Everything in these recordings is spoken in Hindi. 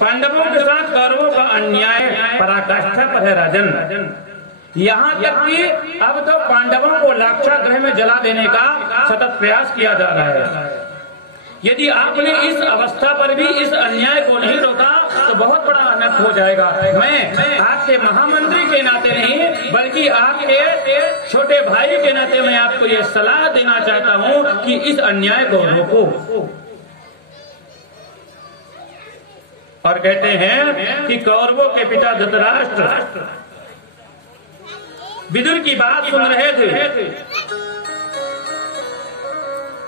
पांडवों के साथ कौरवों का अन्याय पराकाष्ठा पर है राजन। यहाँ तक कि अब तो पांडवों को लाक्षागृह में जला देने का सतत प्रयास किया जा रहा है। यदि आपने इस अवस्था पर भी इस अन्याय को नहीं रोका तो बहुत बड़ा अनर्थ हो जाएगा। मैं आपके महामंत्री के नाते नहीं बल्कि आपके छोटे भाई के नाते मैं आपको ये सलाह देना चाहता हूँ कि इस अन्याय को रोको। और कहते हैं कि कौरवों के पिता धृतराष्ट्र विदुर की बात सुन रहे थे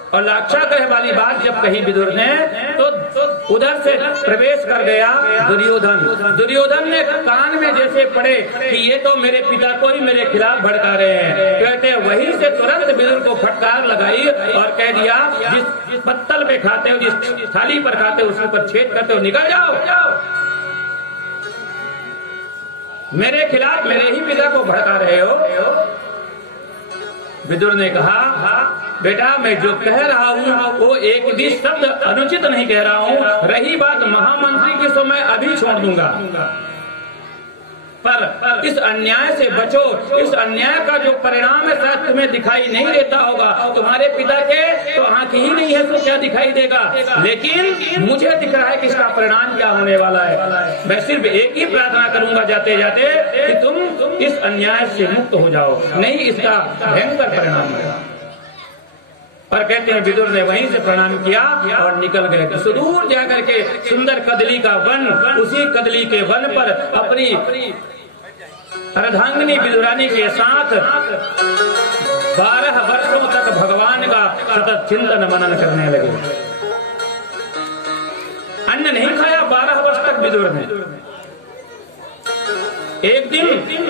और लाक्षागृह वाली बात जब कही विदुर ने तो उधर से प्रवेश कर गया दुर्योधन। दुर्योधन ने कान में जैसे पड़े कि ये तो मेरे पिता को ही मेरे खिलाफ भड़का रहे हैं। कहते वहीं से तुरंत विदुर को फटकार लगाई और कह दिया जिस पत्तल पे खाते हो, जिस थाली पर खाते हो, उसके ऊपर छेद करते हो, निकल जाओ। मेरे खिलाफ मेरे ही पिता को भड़का रहे हो। विदुर ने कहा बेटा मैं जो कह रहा हूँ वो एक भी शब्द अनुचित नहीं कह रहा हूँ। रही बात महामंत्री की तो मैं अभी छोड़ दूंगा, पर इस अन्याय से बचो। इस अन्याय का जो परिणाम है शायद तुम्हें दिखाई नहीं देता होगा। तुम्हारे पिता के तो आंख ही नहीं है तो क्या दिखाई देगा, लेकिन मुझे दिख रहा है कि इसका परिणाम क्या होने वाला है। मैं सिर्फ एक ही प्रार्थना करूंगा जाते जाते कि तुम इस अन्याय से मुक्त हो जाओ, नहीं इसका भयंकर परिणाम है। और कहते हैं विदुर ने वहीं से प्रणाम किया और निकल गए। सुदूर जाकर के सुंदर कदली का वन, उसी कदली के वन पर अपनी अर्धांगिनी विदुरानी के साथ 12 वर्षों तक भगवान का सतत चिंतन मनन करने लगे। अन्न नहीं खाया 12 वर्ष तक विदुर ने। एक दिन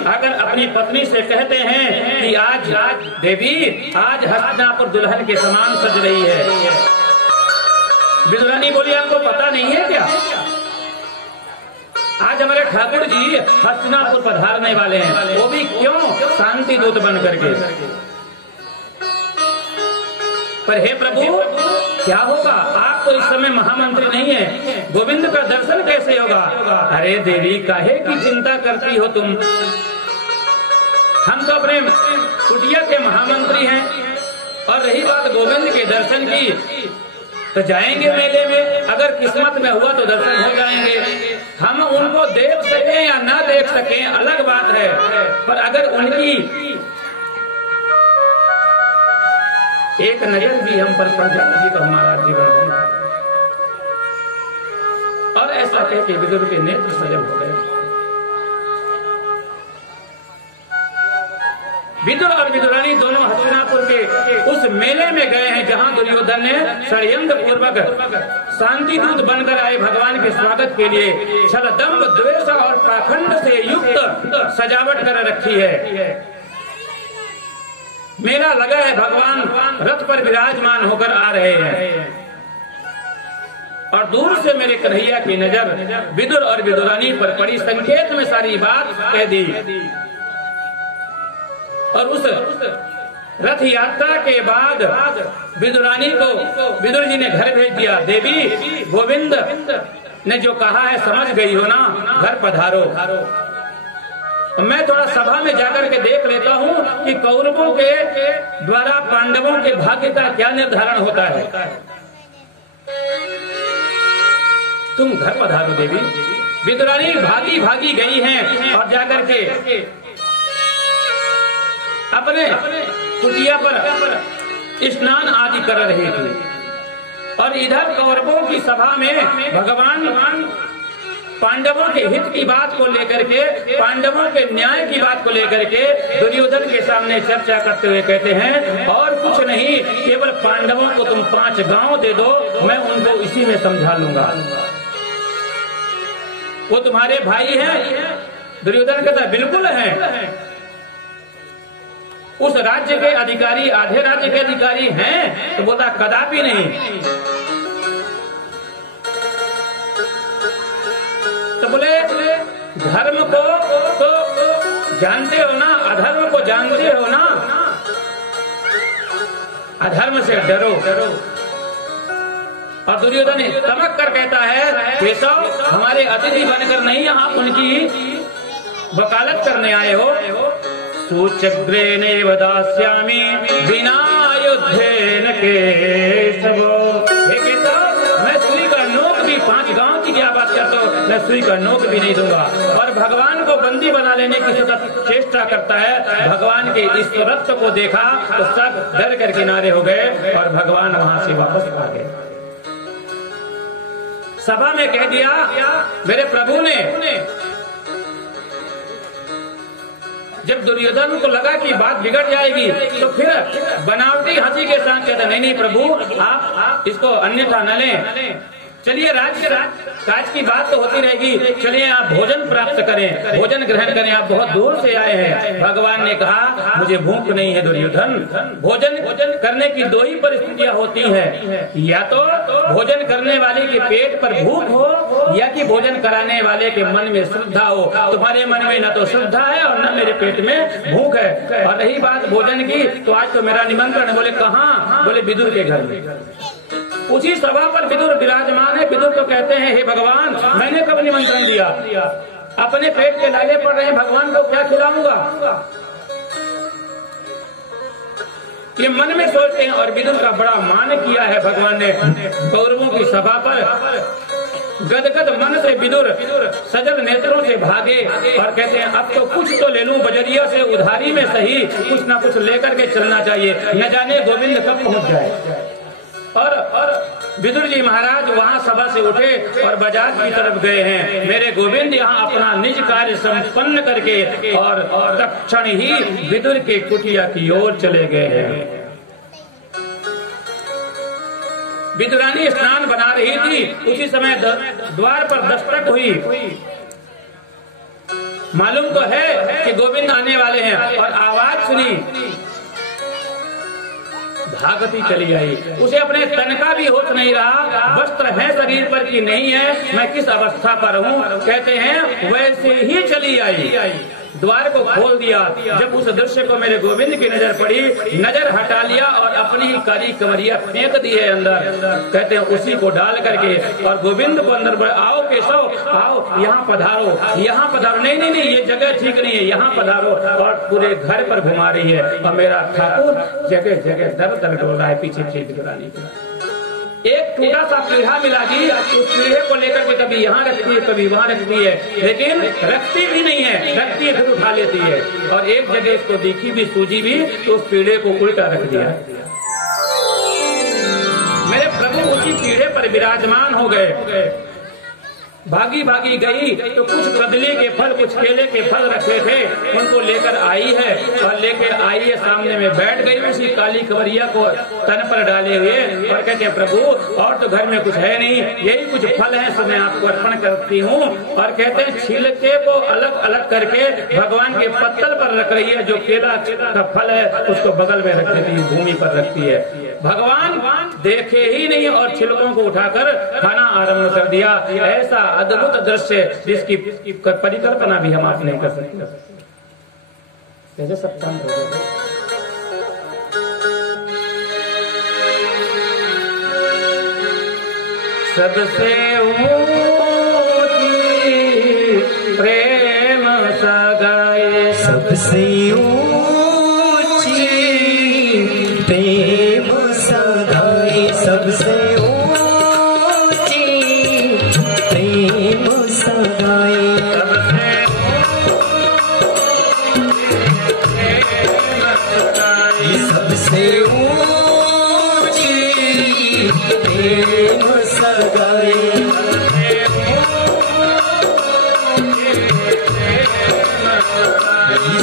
अगर अपनी पत्नी से कहते हैं कि आज देवी आज हस्तिनापुर दुल्हन के समान सज रही है, विदुरानी बोली आपको पता नहीं है क्या, आज हमारे ठाकुर जी हस्तिनापुर पधारने वाले हैं, वो भी क्यों, शांति दूत बन करके। पर हे प्रभु क्या होगा, आप तो इस समय महामंत्री नहीं है, गोविंद का दर्शन कैसे होगा। अरे देवी काहे की चिंता करती हो तुम, हम तो अपने कुटिया के महामंत्री हैं। और रही बात गोविंद के दर्शन की तो जाएंगे मेले में, अगर किस्मत में हुआ तो दर्शन हो जाएंगे। हम उनको देख सकें या ना देख सकें अलग बात है, पर अगर उनकी एक नजर भी हम पर पड़ जाएगी तो हमारा जीवन नहीं। और ऐसा कह के विदुर के नेत्र सजल हो गए। विदुर और विदुरानी दोनों हस्तिनापुर के उस मेले में गए हैं जहां दुर्योधन ने षड्यंत्र पूर्वक शांति दूत बनकर आए भगवान के स्वागत के लिए छल दंभ द्वेष और पाखंड से युक्त सजावट कर रखी है। मेला लगा है, भगवान रथ पर विराजमान होकर आ रहे हैं और दूर से मेरे कन्हैया की नजर विदुर और विदुरानी पर पड़ी। संकेत में सारी बात कह दी और उस रथ यात्रा के बाद विदुरानी को विदुर जी ने घर भेज दिया। देवी गोविंद ने जो कहा है समझ गई हो ना, घर पधारो। मैं थोड़ा सभा में जाकर के देख लेता हूँ कि कौरवों के द्वारा पांडवों के भाग्य का क्या निर्धारण होता है। तुम घर पधारो देवी। विदुरानी भागी भागी गई हैं और जाकर के अपने कुटिया पर स्नान आदि कर रही थी। और इधर कौरवों की सभा में भगवान पांडवों के हित की बात को लेकर के, पांडवों के न्याय की बात को लेकर के दुर्योधन के सामने चर्चा करते हुए कहते हैं और कुछ नहीं, केवल पांडवों को तुम 5 गांव दे दो, मैं उनको इसी में समझा लूंगा। वो तुम्हारे भाई हैं? दुर्योधन कहता है बिल्कुल है। उस राज्य के अधिकारी आधे राज्य के अधिकारी हैं? तो बोलता कदापि नहीं। तो बोले धर्म को तो जानते हो ना, अधर्म को जानते हो ना, अधर्म से डरो और दुर्योधन तमक कर कहता है, केशव हमारे अतिथि बनकर नहीं आप उनकी वकालत करने आए हो। सूचग्रेणेव दास्यामि बिना युद्धेन केशव। हे केशव, मैं सुई का नोक भी, 5 गांव की क्या बात करता हूँ, मैं सुई का नोक भी नहीं दूंगा। और भगवान को बंदी बना लेने की सतत चेष्टा करता है। भगवान के इस रत्न को देखा तो सब डर कर किनारे हो गए और भगवान वहां से वापस आ गए। सभा में कह दिया, मेरे प्रभु ने जब दुर्योधन को लगा कि बात बिगड़ जाएगी तो फिर बनावटी हंसी के साथ कहते, नहीं प्रभु आप इसको अन्यथा न लें, चलिए काज की बात तो होती रहेगी, चलिए आप भोजन प्राप्त करें, भोजन ग्रहण करें, आप बहुत दूर से आए हैं। भगवान ने कहा, मुझे भूख नहीं है दुर्योधन। भोजन करने की 2 ही परिस्थितियां होती हैं, या तो भोजन करने वाले के पेट पर भूख हो या कि भोजन कराने वाले के मन में श्रद्धा हो। तुम्हारे मन में न तो श्रद्धा है और न मेरे पेट में भूख है। और रही बात भोजन की, तो आज तो मेरा निमंत्रण। बोले कहाँ? बोले विदुर के घर में। उसी सभा पर विदुर विराजमान है। विदुर तो कहते हैं, हे भगवान मैंने कब निमंत्रण दिया, अपने पेट के लाले पड़ रहे हैं, भगवान को क्या खिलाऊंगा, ये मन में सोचते हैं। और विदुर का बड़ा मान किया है भगवान ने। कौरवों की सभा पर गदगद मन से विदुर सजल नेत्रों से भागे और कहते हैं, अब तो कुछ तो ले लूं, बजरिया से उधारी में सही कुछ न कुछ लेकर के चलना चाहिए, न जाने गोविंद कब पहुंच जाए। और विदुर जी महाराज वहाँ सभा से उठे और बाजार की तरफ गए हैं। मेरे गोविंद यहाँ अपना निज कार्य संपन्न करके और तत्क्षण ही विदुर के कुटिया की ओर चले गए हैं। विदुरानी स्नान बना रही थी, उसी समय द्वार पर दस्तक हुई। मालूम तो है कि गोविंद आने वाले हैं और आवाज सुनी, भागती चली आई। उसे अपने तन का भी होश नहीं रहा, वस्त्र है शरीर पर कि नहीं है, मैं किस अवस्था पर हूँ। कहते हैं वैसे ही चली आई, द्वार को खोल दिया। जब उस दृश्य को मेरे गोविंद की नजर पड़ी, नजर हटा लिया और अपनी ही काली कमरिया फेंक दी है अंदर। कहते हैं उसी को डाल करके और गोविंद को अंदर, आओ केशव आओ, यहाँ पधारो, यहाँ पधारो। नहीं, ये जगह ठीक नहीं है, यहाँ पधारो। और पूरे घर पर घुमा रही है और मेरा ठाकुर जगह जगह दर दर डोल रहा है पीछे पीछे गिराने के। एक टूटा सा पीढ़ा मिला जी, उस पीढ़े को लेकर के कभी यहाँ रखती है कभी वहाँ रखती है, लेकिन रखती भी नहीं है, रखती है फिर उठा लेती है। और एक जगह इसको देखी भी सूझी भी तो उस पीढ़े को उल्टा रख दिया। मेरे प्रभु उसी पीढ़े पर विराजमान हो गए। भागी भागी गई तो कुछ कदली के फल, कुछ केले के फल रखे थे, उनको लेकर आई है और लेकर आई है, सामने में बैठ गई उसी काली कवरिया को तन पर डाले हुए और कहते हैं प्रभु और तो घर में कुछ है नहीं, यही कुछ फल है, सब मैं आपको अर्पण करती हूँ। और कहते हैं छिलके को अलग अलग करके भगवान के पत्तल पर रख रही है, जो केला का फल है उसको बगल में रख देती है, भूमि पर रखती है। भगवान देखे ही नहीं और छिलकों को उठाकर खाना आरंभ कर दिया। ऐसा अद्भुत दृश्य जिसकी परिकल्पना भी हम आप नहीं कर सकते। कैसे सप्तांत हो गए। सबसे ऊंची प्रेम सगाई, सबसे ऊंची प्रेम सगाई, सबसे ऊंची प्रेम सगाई, सबसे ऊंची प्रेम सगाई,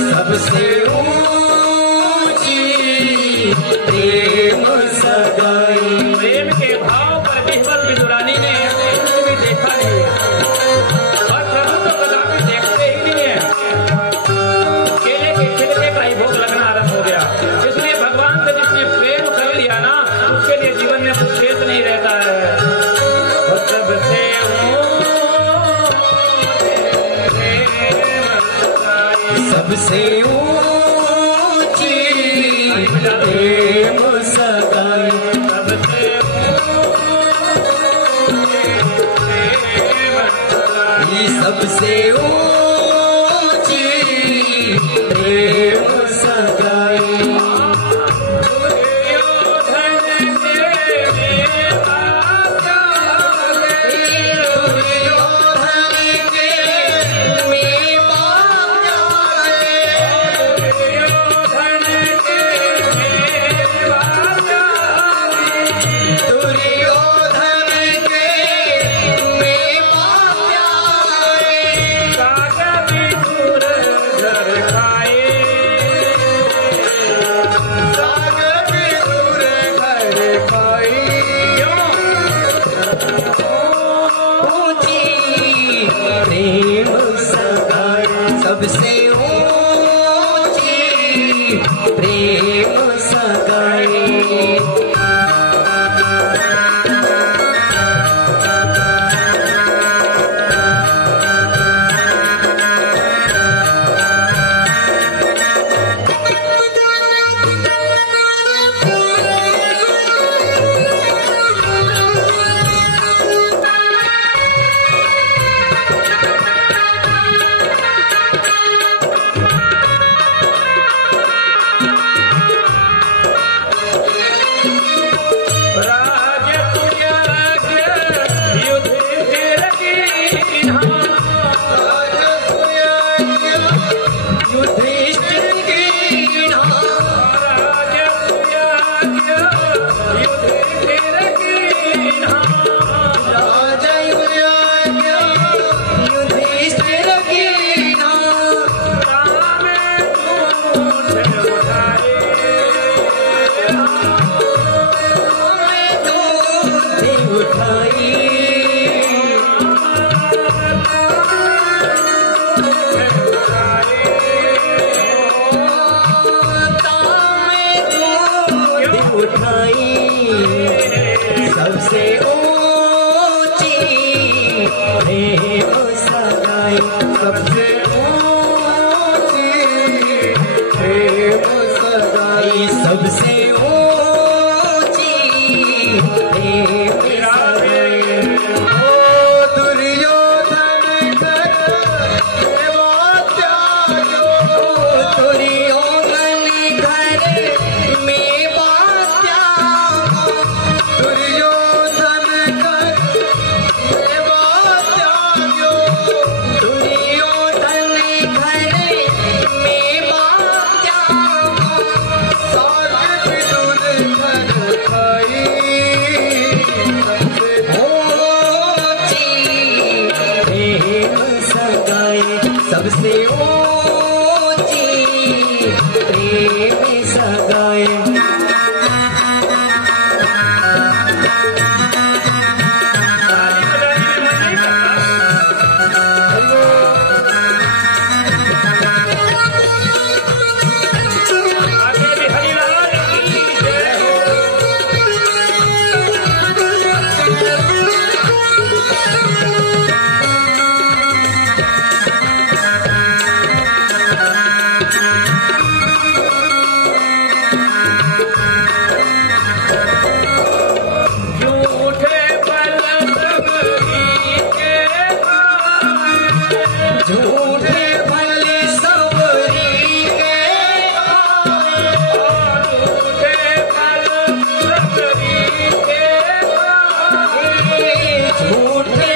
सबसे ऊंची प्रेम सगाई। प्रेम के भाव पर विह्वल विदुरानी ने भी देखा नहीं और प्रभु तो कदापि देखते ही नहीं है। केले के छिलके का ही भोग लगना आरंभ हो गया। इसलिए भगवान से जिसने प्रेम कर लिया ना, उसके लिए जीवन में कुछ शेष नहीं रहता है। सबसे ऊंची प्रेम सगाई, सबसे सबसे ऊंची प्रेम सगाई। सबसे ऊंची प्रेम सगाई। सबसे ऊंची प्रेम सगाई। सबसे ऊंची प्रेम सगाई। सबसे ऊंची प्रेम सगाई। ओ दुर्योधन कर सेवा त्यागो। दुर्योधन घर में सबसे ऊंची प्रेम सगाई। झूठे